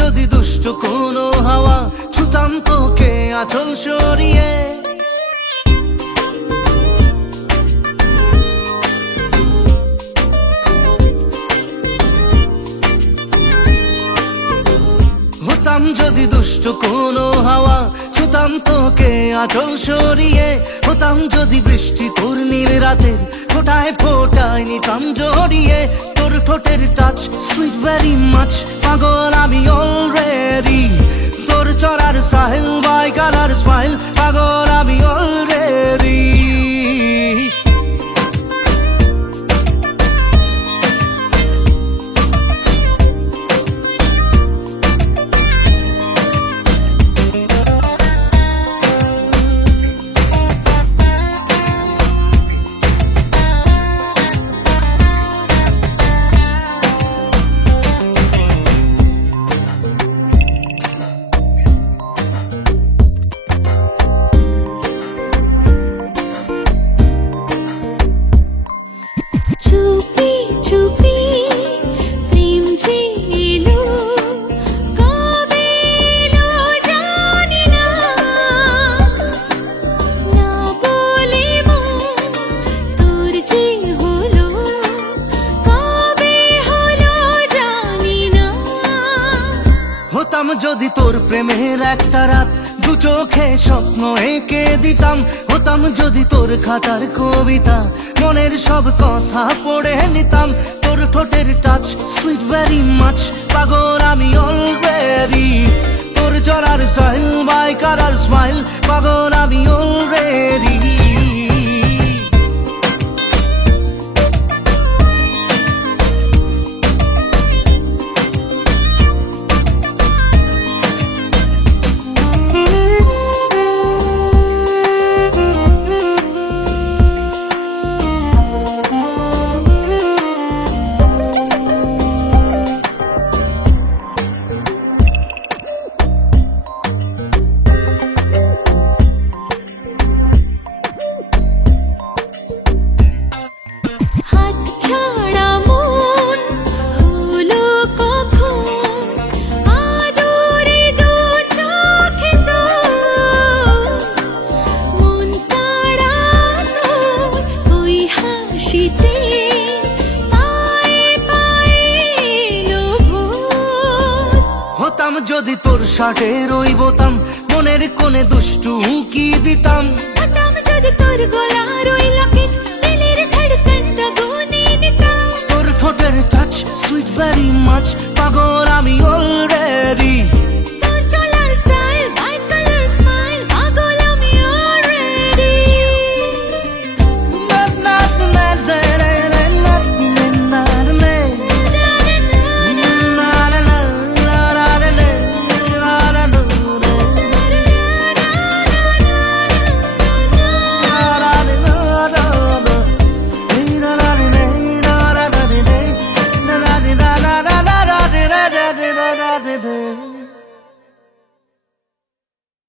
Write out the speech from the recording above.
যদি দুষ্ট কোনো হাওয়া, ছুতাম তোকে আঁচল সরিয়ে। হতাম যদি দুষ্ট কোনো হাওয়া, ছুতাম তোকে আঁচল সরিয়ে। হতাম যদি বৃষ্টি তোর নীল রাতের ফোটায় ফোটায় নিতাম জড়িয়ে। তোর ঠোঁটের টাচ সুইট ভেরি মাচ, পাগল আমি অলরেডি। তোর চড়ার সাহেল বাই কালার স্মাইল, পাগল আমি অলরেডি। চুপি চুপি প্রেম যে এলো, কবে এলো জানি না। না বলে মন তোর যে হলো, কবে হলো জানি না। হতাম যদি তোর প্রেমের একটা রাত, দু চোখে স্বপ্ন এঁকে দিতাম। হতাম যদি তোর খাতার কবিতা, মনের সব কথা পড়ে নিতাম। তোর ঠোঁটের টাচ সুইট ভেরি মাচ, পাগল আমি অলরেডি। তোর জড়ার স্টাইল বাই কালার স্মাইল, পাগল আমি অলরেডি। হাত ছাড়া মন হলো কখন, আদরে দু চোখে তোর। মন তাড়া তোর ওই হাসিতে, পায়ে পায়ে এলো ভোর। হতাম যদি তোর শার্টের ওই বোতাম, মনের কোণে দুষ্টু উঁকি দিতাম। হতাম যদি তোর গলার ওই লকেট, দিলের ধড়কনটা গুনে নিতাম। তোর ঠোঁটের টাচ সুইট ভেরি মাচ, পাগল আমি অলরেডি।